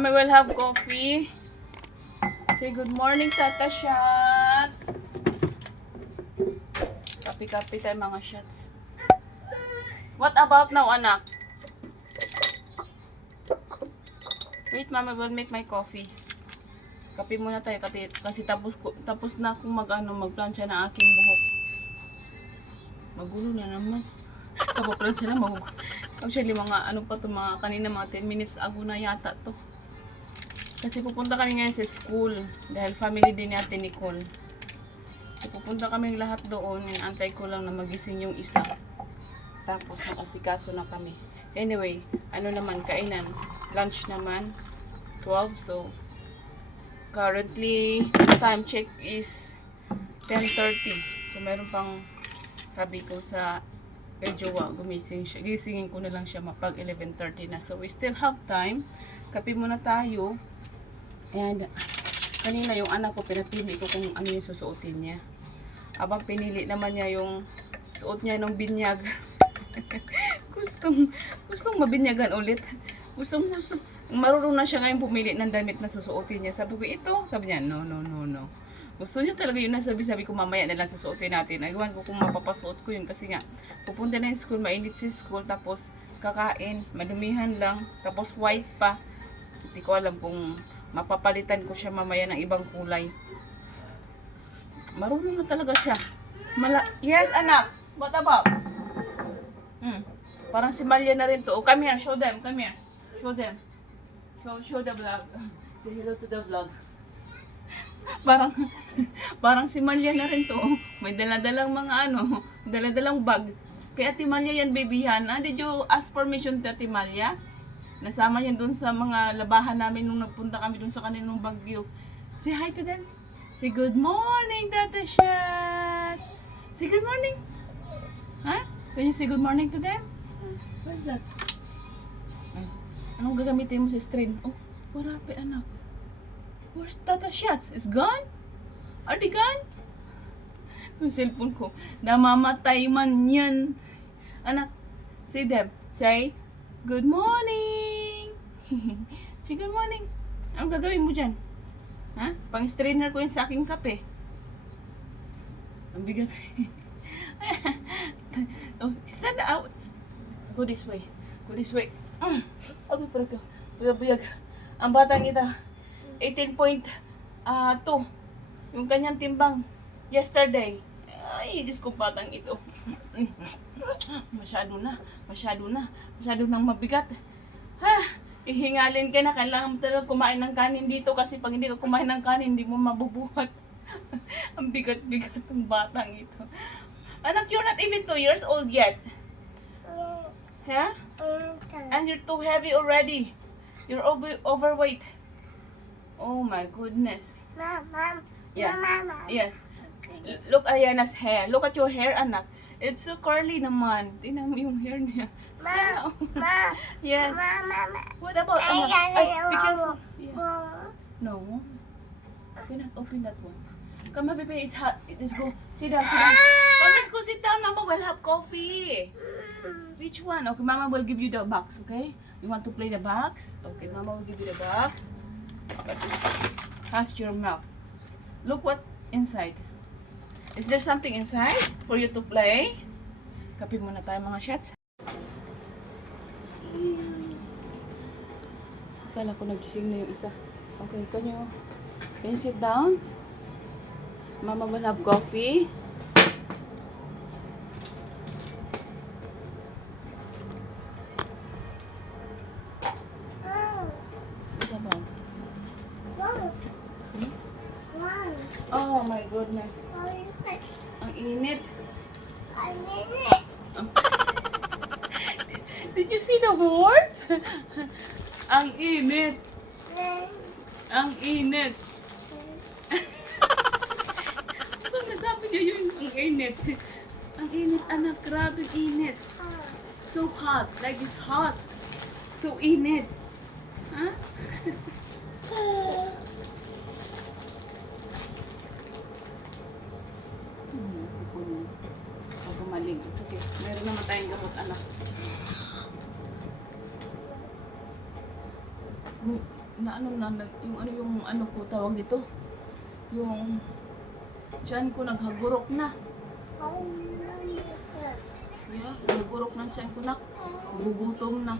Mommy will have coffee. Say good morning, Tata Shots. Kapi-kapi tayo mga shots. What about now, anak? Wait, Mama will make my coffee. Kape muna tayo kasi tapos na akong magplansya ng aking buhok. Magulo na naman. Kapaplansya na magulo. Actually, mga kanina mga 10 minutes ago na yata to. Kasi pupunta kami ngayon sa school dahil family din ni Ate Nicole. So, pupunta kami lahat doon. Antay ko lang na magising yung isa. Tapos nakasikaso na kami. Anyway, kainan. Lunch naman. 12. So, currently, time check is 10:30. So, meron pang sabi ko sa kay Jowa, gisingin ko na lang siya mapag 11:30 na. So, we still have time. Kape muna tayo. And, kanina yung anak ko, pinapili ko kung ano yung susuotin niya. Abang pinili naman niya yung suot niya ng binyag. gustong mabinyagan ulit. Gusto. Marunong na siya ngayon pumili ng damit na susuotin niya. Sabi ko, ito. Sabi niya, no. Gusto niya talaga yun na sabi ko, mamaya na lang susuotin natin. Aywan ko kung mapapasuot ko yun. Kasi nga, pupunta na yung school, mainit si school, tapos kakain, madumihan lang, tapos white pa. Hindi ko alam kung mapapalitan ko siya mamaya ng ibang kulay. Marunong na talaga siya. Yes, anak. What about? Parang si Malia na rin to. Oh, come here, show them. Come here. Show them. Show the vlog. Say hello to the vlog. Parang si Malia na rin to. May daladalang daladalang bag. Kay Ate Malia yan, baby yan. Did you ask permission to Ate Malia? Nasama yan dun sa mga labahan namin nung nagpunta kami dun sa kaninong Baguio. Say hi to them. Say good morning, Tata Shat. Say good morning. Huh? Can you say good morning to them? What's that? Anong gagamitin mo sa strain? Oh, warape anak. Where's Tata Shots? Is gone? Are they gone? Yung cellphone ko, namamatay man yan. Anak, say them. Say, good morning. Say good morning. Anong gagawin mo dyan? Ha? Pang-strainer ko yun sa aking kape. Ang bigat. Oh, stand out. Go this way. Go this way. Okay, pero ko. Buyag. Ang batang ita, 18.2. Yung kanyang timbang yesterday. Ay, Diyos ko, batang ito. Masyado nang mabigat. Ihingalin ka na. Kailangan mo talaga kumain ng kanin dito kasi pag hindi ka kumain ng kanin, hindi mo mabubuhat. Ang bigat-bigat ng batang ito. Anak, you're not even 2 years old yet. Yeah? And you're too heavy already. You're overweight. Oh my goodness. Mom. Yeah. Mama. Yes. Look Ayana's hair. Look at your hair, anak. It's so curly naman. Tingnan mo yung hair niya. So, yes. Mama. What about anak? Ay, be careful. Yeah. No. You cannot open that one. Come on, baby. It's hot. Let's go. Sit down. Come, let's go sit down. Mama will have coffee. Which one? Okay, Mama will give you the box, okay? You want to play the box? Okay, Mama will give you the box. Pass your milk. Look what inside. Is there something inside for you to play? Kape muna tayo mga shots. Akala ko nagising na yung isa. Okay, can you sit down? Mama will have coffee. Oh my goodness. Ang init. Did you see the horn? Ang init. Ang init. Pag nasabi niyo yun, ang init. Ang init, anak. Grabe init. So hot. Like it's hot. So init. Huh? Maling. It's okay. Meron naman tayong gamot, anak. yung ano ko tawag ito, yung tiyan ko naghagurok na. Yeah, naghagurok na tiyan ko na. Gugutom na.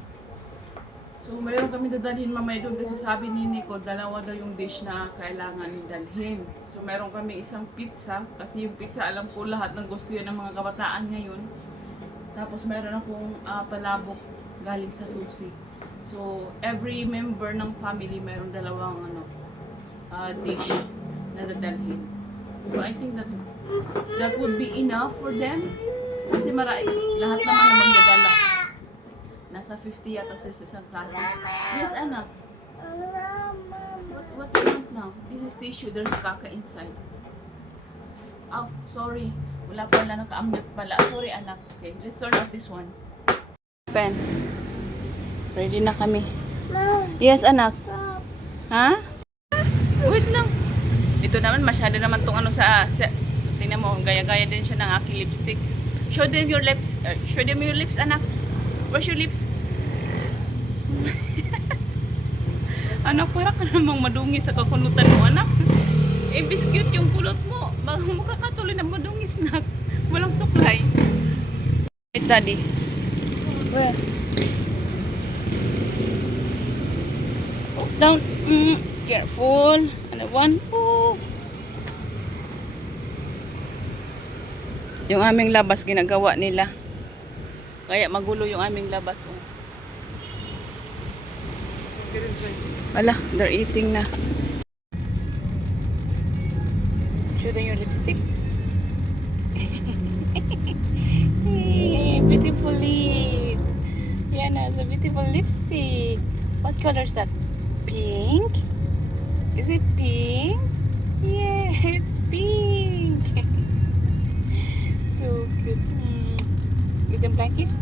So, mayroon kami dadalhin mamaya doon kasi sabi ni Nico, dalawa daw yung dish na kailangan dalhin. So, mayroon kami isang pizza kasi yung pizza alam ko lahat ng gusto yan ng mga kabataan ngayon. Tapos, mayroon akong palabok galing sa susi. So, every member ng family mayroon dalawang dish na dadalhin. So, I think that would be enough for them. Kasi lahat naman na magdadala. Nasa 50 yata sa isang klase. Yes, anak. What do you want now? This is tissue. There's kaka inside. Oh, sorry. Wala pala, naka-amnat pala. Sorry, anak. Okay, let's turn off this one. Pen. Ready na kami. Yes, anak. Ha? Wait lang. Ito naman, masyado naman tong tingnan mo, gaya-gaya din siya ng aking lipstick. Show them your lips. Show them your lips, anak. Where's your lips? Anak, para ka namang madungis sa kakulutan mo, anak. Eh, biscuit yung kulot mo. Bago mo kakatuloy na madungis, nak. Walang suklay. Wait, daddy. Where? Oh, down. Careful. Ano one? Oh. Yung aming labas, ginagawa nila. Kaya magulo yung aming labas. Oh. Wala, they're eating na. Show them your lipstick. Hey, beautiful lips. Yana has a beautiful lipstick. What color is that? Pink? Is it pink? Yeah, it's pink. So cute. Give them blankies.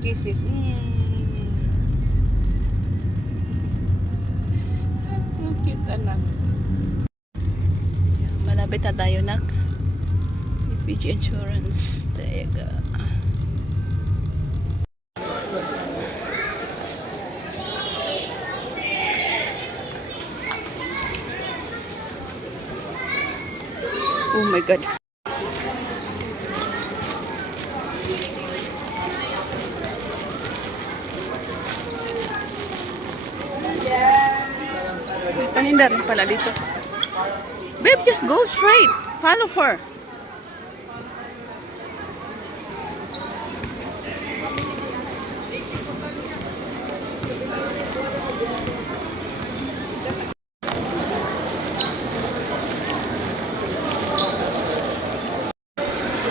Kisses. That's so cute, anak. Malapit na tayo, nak. Beach Insurance. Teka. Oh my God. Paninda rin pala dito. Babe, just go straight. Follow her.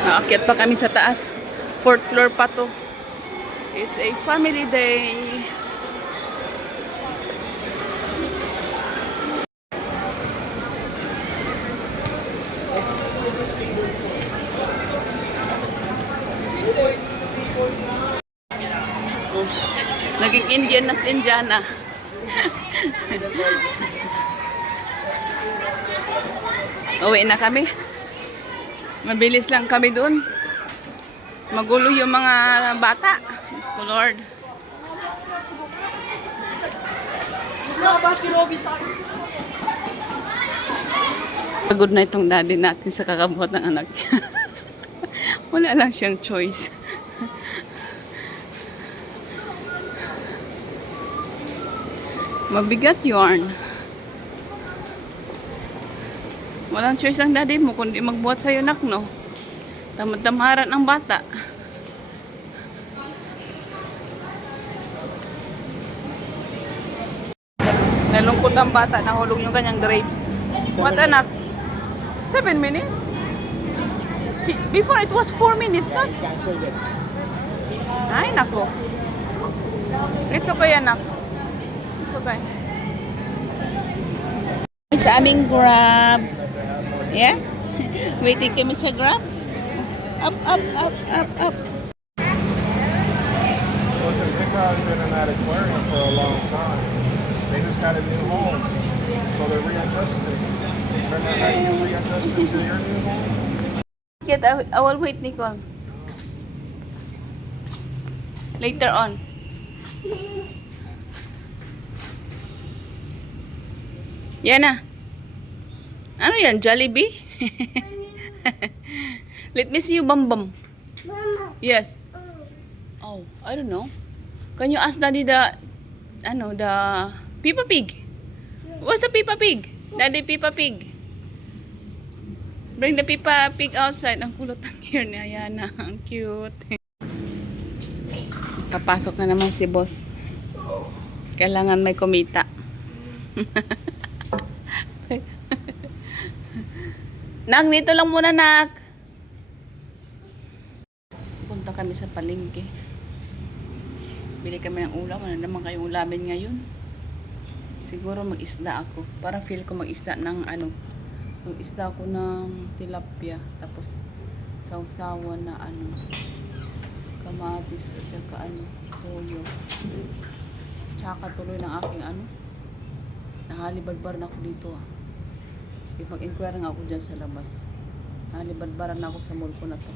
Aakyat pa kami sa taas. 4th floor pa to. It's a family day. Naging Indian na si Indiana. Uwi na kami. Mabilis lang kami doon. Magulo yung mga bata. Gusto Lord. Pagod na itong daddy natin sa kakabuhat ng anak niya. Wala lang siyang choice. Mabigat yarn. Walang choice ang daddy mo kundi magbuhat sa'yo, nak, no? Tamad-tamaran ang bata. Nalungkot ang bata, nahulog yung kanyang grapes. What, anak? 7 minutes? Before it was 4 minutes, not? Ay, nako. It's okay, anak. It's okay. Sa aming Grab. Yeah? Waiting kami sa Grab. Up, up, up, up, up. Well, because Nick has been in that aquarium for a long time. They just got a new home. So they're readjusting. Remember how you readjusted to your new home? Yet, I will wait, Nicole. Later on. Yan na. Ano yan? Jollibee? Let me see you, Bam Bam. Mama. Yes. Oh, I don't know. Can you ask Daddy the Peppa Pig? What's the Peppa Pig? Daddy Peppa Pig. Bring the Peppa Pig outside. Ang kulot ng hair niya. Yan na. Ang cute. Papasok na naman si boss. Kailangan may kumita. Nak, dito lang muna, Nak. Punta kami sa palengke. Bili kami ng ulam. Ano naman kayong ulamin ngayon? Siguro mag-isda ako. Parang feel ko mag-isda ng mag-isda ako ng tilapia. Tapos sausawan na kamatis at saka toyo. Tsaka tuloy ng aking nahalibadbar na ako dito Mag-inquire nga ako dyan sa labas. Nahalibadbaran na ako sa mall ko na to.